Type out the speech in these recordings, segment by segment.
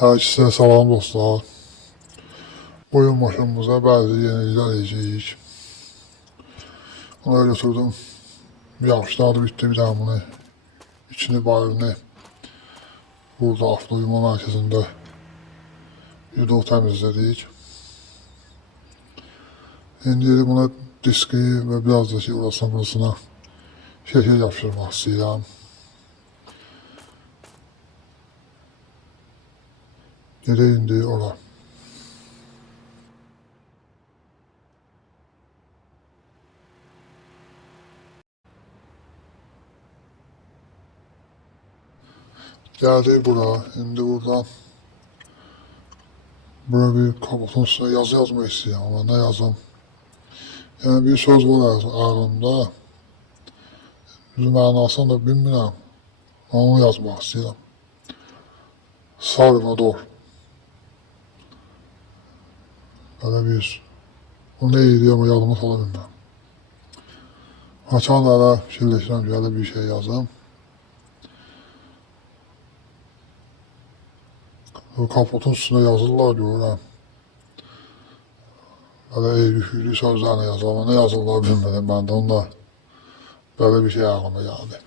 Herkese salam dostlar. Bugün maşınımıza bazı yenilikler edeceğiz. Ona götürdüm. Yağışlar bitti bir daha bunu. İçini bayırını burada Afla Uyuma Merkezi'nde yudu temizledik. Şimdi buna diski ve biraz da orasına burasına şekil yapıştırmak istiyorum. Nereye indi oraya. Geldi buraya. Şimdi buradan buraya bir kaputun üstüne yazı yazmak istiyorum ama ne yazım? Yani bir söz var ağzımda. Mənasını da bilmirəm. Onu yazmaq istəyirəm. Salvador. Belə bir. Bu ne idi ama yadıma sala bilmirəm. Haçanlara fikirləşirəm ki, elə bir şey yazım. Kaputun üstüne yazırlar görürəm. Belə eylük sözlərlə yazırlar ama ne yazırlar bilmirəm. Ben de onda böyle bir şey ağlıma geldi.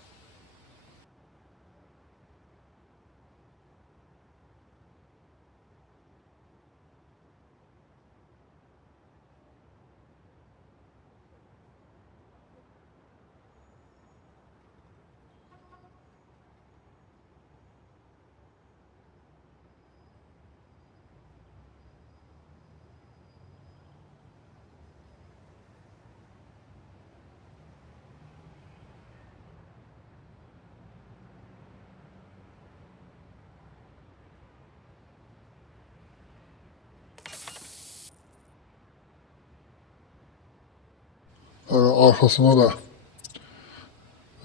Arkasına da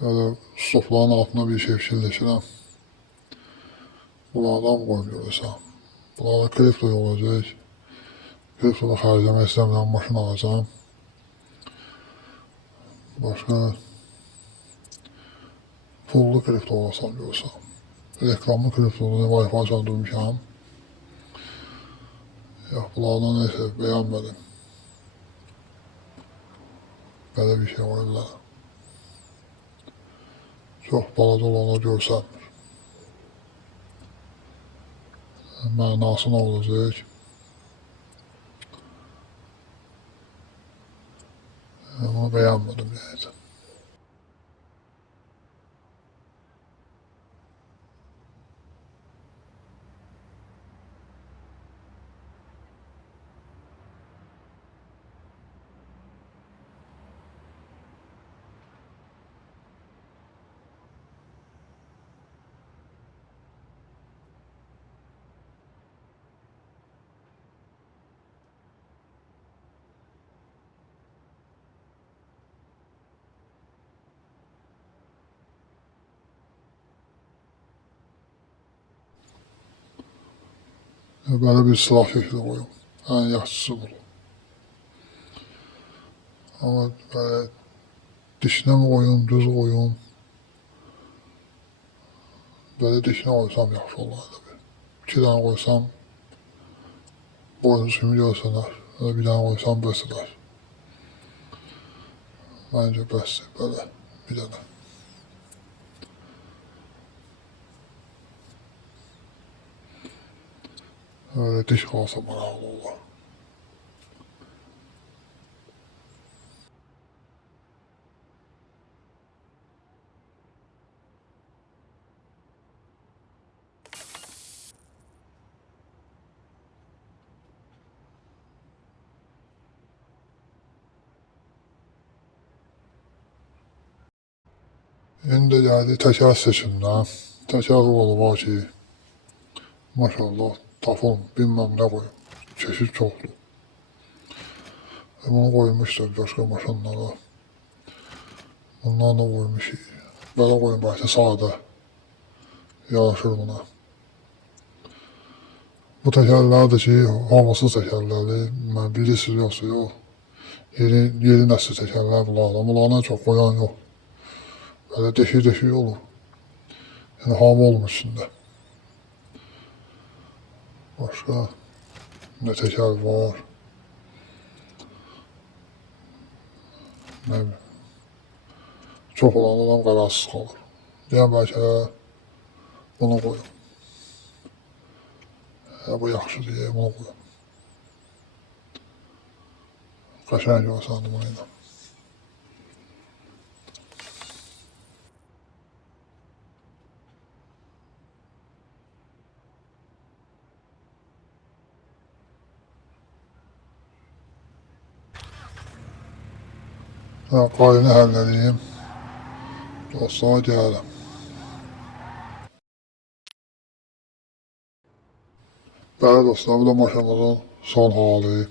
böyle stopların altına bir şey fikirləşirəm. Bunlardan koyup görürsəm. Bunlarda kripto olacaq. Kriptoda xərcləmək istəmirəm, maşın alacağım. Başka pullu kripto olasam görsəm. Reklamlı kriptoda Wi-Fi çaldırmışam. Ya bunlardan neyse beğenmedim. Böyle bir şey var bilər. Çok balaca olanı görsəm. Mənası nə olacaq? Ama beğenmedim yani. Böyle bir silah şekli koyun. En yaxşısı bu. Ama böyle dişine mi koyun, düz koyun. Böyle dişine koysam yaxşı olardı. İki tane koysam boyun sümü görsünler. Bir tane koysam bəsilər. Bence bəsdir böyle bir tane. Öyle diş kalsa maraqlı olur. İndi geldi teker seçimdən. Teker yolu var ki, maşallah tafon bilmem ne koyun. Çeşit çoklu. Bunu koymuşlar başka maşınlara. Bundan da koymuş. Böyle koyun belki sade. Yaraşır buna. Bu tekerler de ki havasız tekerlerdi. Ben bilirsiniz yoksa yok. Yeni nesil tekerler bunlardan. Bunlardan çok koyan yok. Böyle deşik olur. Yani hava olmuş içinde. Başqa nə təkər var. Nə bilim. Çox olan adam qararsız qalır. Deyən bəlkə bunu qoyum. Bu yaxşı deyə bunu qoyum. Qəşəng görsəndim bunu ilə. Qayını həll edeyim. Dostlar gəldim. Bəli dostlar, bu da maşımızın son hali.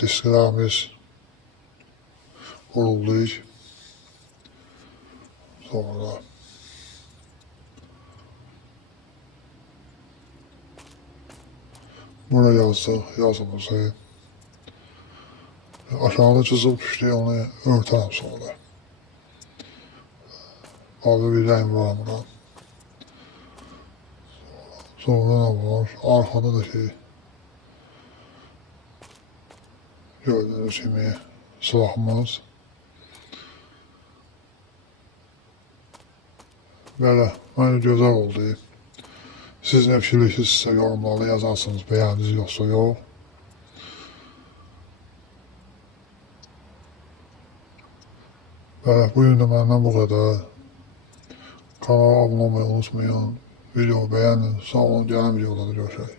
Disklərimiz quruluyuz. Sonra bura yazdıq yazımızı. Aşağıda cızıq düşdü, onu örtərəm sonra. Abi bir rəng vuram bura. Sonra nə var? Arxada da gördüyünüz kimi silahımız. Belə, məncə gözəl oldu. Siz nə fikirləşirsinizsə yorumlarda yazarsınız, bəyəndiniz yoxsa yox. Belə, bugün də məndən bu qədər. Kanala abunə olmayı unutmayın. Videoyu bəyənin. Sağ olun, gələn videolarda görüşək.